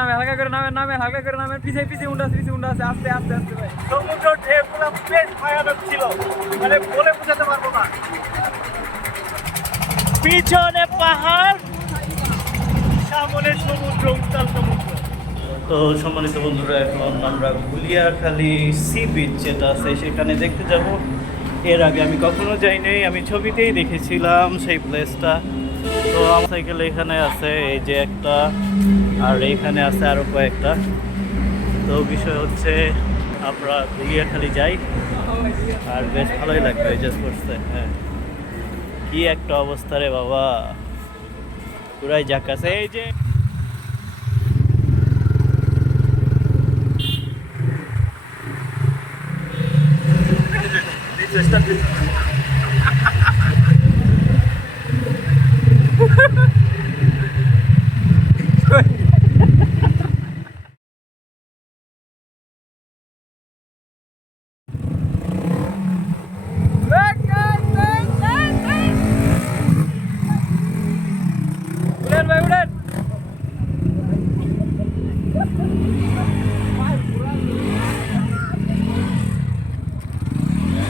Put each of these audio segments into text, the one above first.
নামে হালকা করে নামে নামে হালকা করে নামে। পিছে পিছে উন্ডা পিছে উন্ডা আছে আস্তে আস্তে আস্তে ভাই। সমুদ্র ঢেউগুলো বেশ ভয়ানক ছিল। মানে বলে বোঝাতে পারব না। পিছনে পাহাড় সামনে সমুদ্র উত্তাল সমুদ্র। তো সম্মানিত বন্ধুরা এখন আমরা গুলিয়াখালী সি বিচ যেটা আছে সেখানে দেখতে যাব। এর আগে আমি কখনো যাইনি আমি ছবিতেই দেখেছিলাম সেই প্লেসটা তো আমার সাইকেল এখানে আছে, এই যে একটা, আর এইখানে আছে আরও কয়েকটা। তো বিষয় হচ্ছে, আমরা গুলিয়াখালী যাই, আর বেশ ভালোই লাগবে এডজাস্ট করতে হ্যাঁ। কি একটা অবস্থা রে বাবা। পুরাই যাক আছে, এই যে উড়েন ভাই উড়েন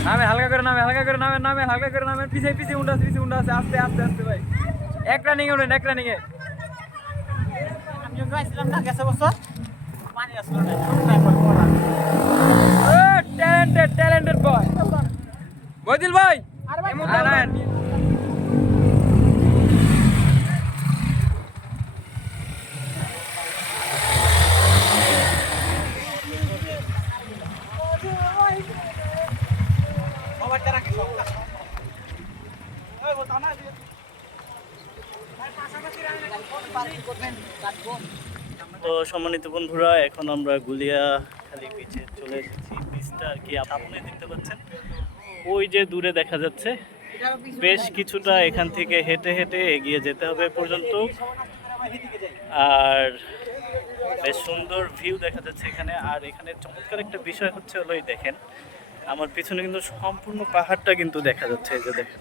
নামে হালকা করে নামে হালকা করে নামে নামে হালকা করে নামে পিছে পিছে উন্ডা পিছে উন্ডা আছে আস্তে আস্তে আস্তে ভাই এক রানিং এ উড়েন এক রানিং এ। আমি যখন আসছিলাম না গেছে বছর পানি আসলো না ট্যালেন্টেড ট্যালেন্টেড বয় বদিল ভাই দাঁড়ান সবার দ্বারা কি সব কাজ ওই বলতো না যে তো সম্মানিত বন্ধুরা, এখন আমরা গুলিয়া খালি বিচে চলে এসেছি। বিচটা আর কি সামনে দেখতে পাচ্ছেন। ওই যে দূরে দেখা যাচ্ছে, বেশ কিছুটা এখান থেকে হেঁটে হেঁটে এগিয়ে যেতে হবে পর্যন্ত। আর বেশ সুন্দর ভিউ দেখা যাচ্ছে এখানে। আর এখানে চমৎকার একটা বিষয় হচ্ছে হলো দেখেন, আমার পিছনে কিন্তু সম্পূর্ণ পাহাড়টা কিন্তু দেখা যাচ্ছে, এই যে দেখেন।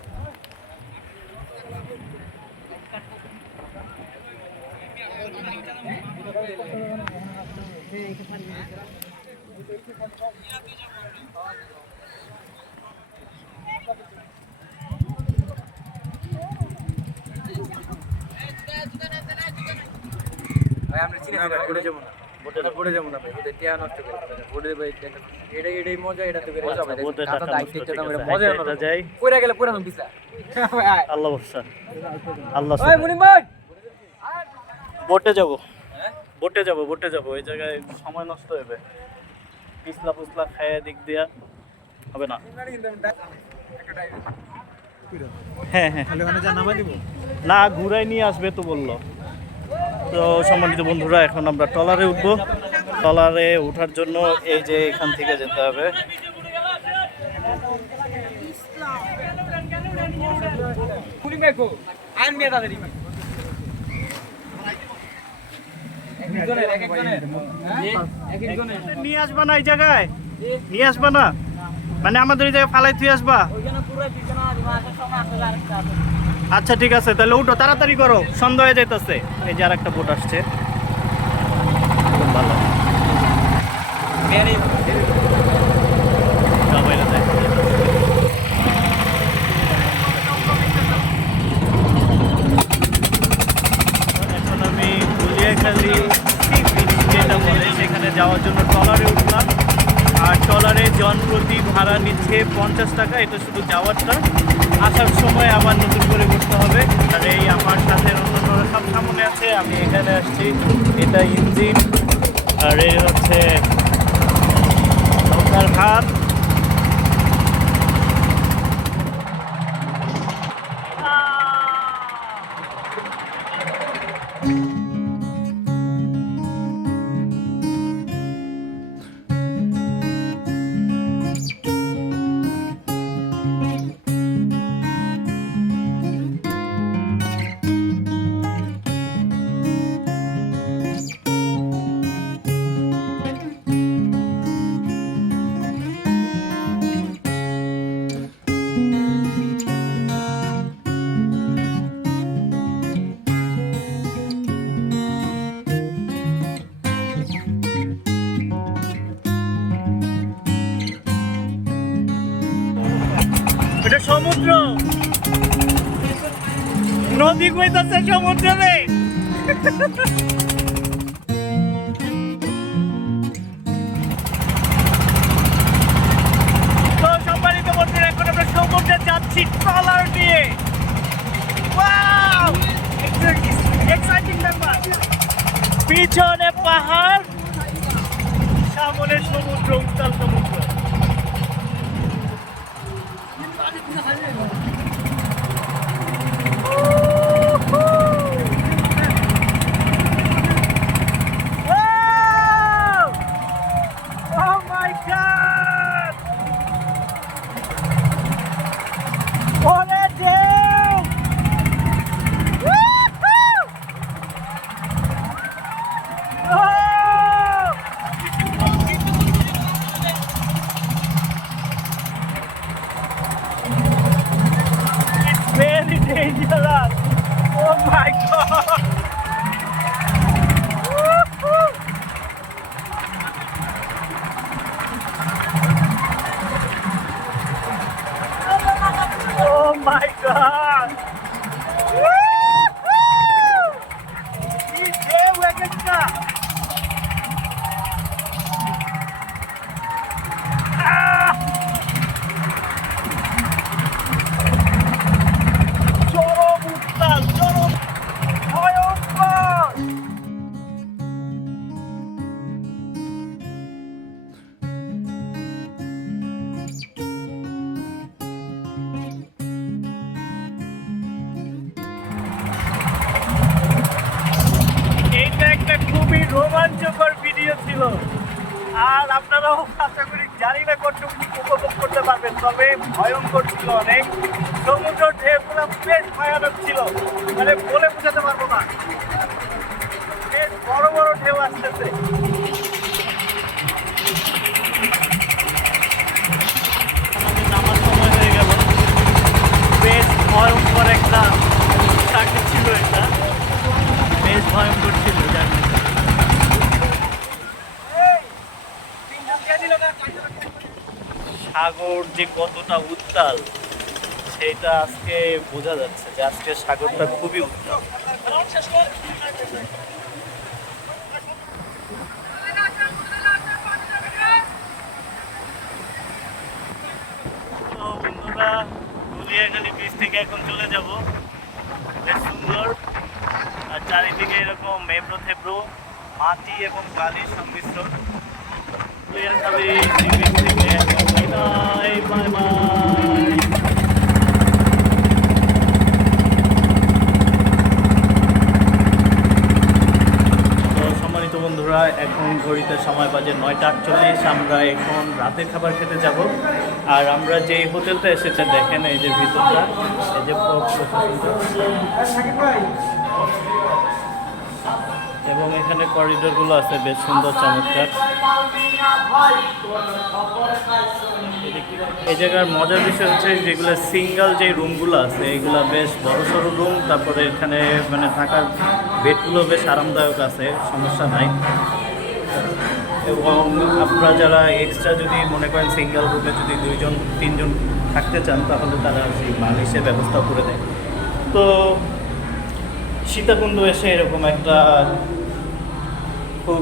ভাই আমরা চিনে বোটে যাব না। ভাই ওদের টিয়া নষ্ট করে বোটে ভাই এটা এটাই মজা এটা তো মজা। দায়িত্ব এটা যাই। গেলে আল্লাহ ভরসা আল্লাহ ওই মুনিম ভাই! বোটে যাব। বোটে যাব বোটে যাব। ওই জায়গায় সময় নষ্ট হবে। পিছলা পুছলা খায় দিক দিয়া হবে না। হ্যাঁ হ্যাঁ। না, ঘুরাই নিয়ে আসবে তো বলল। তো সম্মানিত বন্ধুরা, এখন আমরা ট্রলারে উঠবো। ট্রলারে ওঠার জন্য এই যে এখান থেকে যেতে হবে। আইন মেয়ে তাদের একজনের এক একজনের এক একজনের নিয়ে আসবা না এই জায়গায়? নিয়ে আসবা না? মানে আমাদের এই জায়গায় ফালাই তুই আসবা? আচ্ছা ঠিক আছে তাহলে উঠো তাড়াতাড়ি করো। সন্ধ্যা হয়ে যাইতেছে। এই যে আর একটা বোট আসছে ভালো সবাই না যায়। এখন আমি গুলিয়াখালী sea beach যেটা বলে সেখানে যাওয়ার জন্য ট্রলারে উঠলাম আর ট্রলারে জন প্রতি ভাড়া পঞ্চাশ টাকা, এটা শুধু যাওয়ারটা আসার সময় আবার নতুন করে করতে হবে। আর এই আমার সাথে অন্যান্য সব সামনে আছে, আমি এখানে আসছি। এটা ইঞ্জিন, আর এই হচ্ছে ঘাট কইতাছে সমুদ্রে রোমাঞ্চকর ভিডিও ছিল। আর আপনারাও আশা করি জানি না কতটুকু উপভোগ করতে পারবেন, তবে ভয়ঙ্কর ছিল অনেক। সমুদ্র ঢেউগুলো বেশ ভয়ানক ছিল। মানে বলে বোঝাতে পারব না। বেশ বড় বড় ঢেউ আসতেছে আমাদের নামার সময় হয়ে গেল বেশ ভয়ঙ্কর একটা চাকরি ছিল এটা বেশ ভয়ঙ্কর ছিল জার্নিটা সাগর যে কতটা উত্তাল, সেটা আজকে বোঝা যাচ্ছে যে আজকে সাগরটা খুবই উত্তাল। বন্ধুরা গুলিয়াখালী বীচ থেকে এখন চলে যাব। বেশ সুন্দর। আর চারিদিকে এরকম মেব্রো থেব্রো মাটি এবং বালির সংমিশ্রণ। গুলিয়াখালী বীচ থেকে বিদায় বাই বাই সম্মানিত বন্ধুরা, এখন ঘড়িতে সময় বাজে নয়টা আটচল্লিশ। আমরা এখন রাতের খাবার খেতে যাব। আর আমরা যে হোটেলটা এসেছে, দেখেন এই যে ভিতরটা, এই যে এবং এখানে করিডোরগুলো আছে, বেশ সুন্দর, চমৎকার। এই জায়গার মজার বিষয় হচ্ছে যেগুলো সিঙ্গেল যে রুমগুলো আছে, এগুলো বেশ বড় সড়ো রুম, তারপরে এখানে মানে থাকার বেডগুলো বেশ আরামদায়ক আছে, সমস্যা নাই। এবং আপনারা যারা এক্সট্রা যদি মনে করেন সিঙ্গেল রুমে যদি দুইজন, তিনজন থাকতে চান, তাহলে তারা সেই মালিশের ব্যবস্থা করে দেয়। তো সীতাকুণ্ড এসে এরকম একটা খুব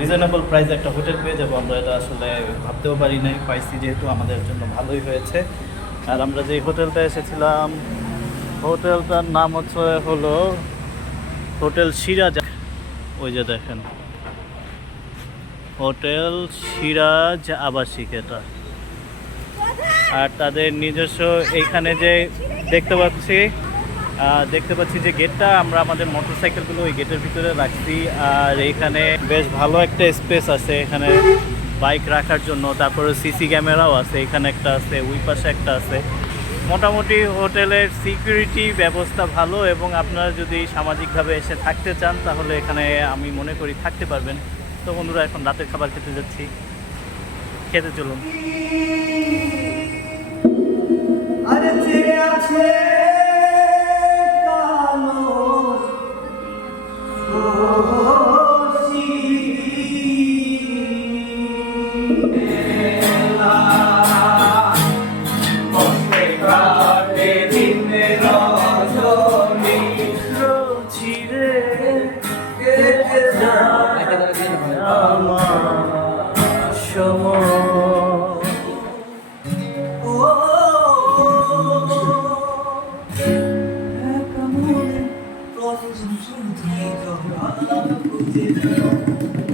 রিজনেবল প্রাইসে একটা হোটেল পেয়ে যাব। আমরা এটা আসলে ভাবতেও পারি নাই, পাইছি যেহেতু আমাদের জন্য ভালোই হয়েছে। আর আমরা যে হোটেলটা এসেছিলাম হোটেলটার নাম হচ্ছে হলো হোটেল সিরাজ ওই যে দেখেন। হোটেল সিরাজ আবাসিক এটা আর তাদের নিজস্ব এইখানে যে দেখতে পাচ্ছি দেখতে পাচ্ছি যে গেটটা আমরা আমাদের মোটরসাইকেলগুলো ওই গেটের ভিতরে রাখছি। আর এখানে বেশ ভালো একটা স্পেস আছে এখানে বাইক রাখার জন্য। তারপরে সিসি ক্যামেরাও আছে, এখানে একটা আছে, ওই পাশে একটা আছে। মোটামুটি হোটেলের সিকিউরিটি ব্যবস্থা ভালো এবং আপনারা যদি সামাজিকভাবে এসে থাকতে চান, তাহলে এখানে আমি মনে করি থাকতে পারবেন। তো বন্ধুরা, এখন রাতের খাবার খেতে যাচ্ছি। খেতে চলুন। 我都不记得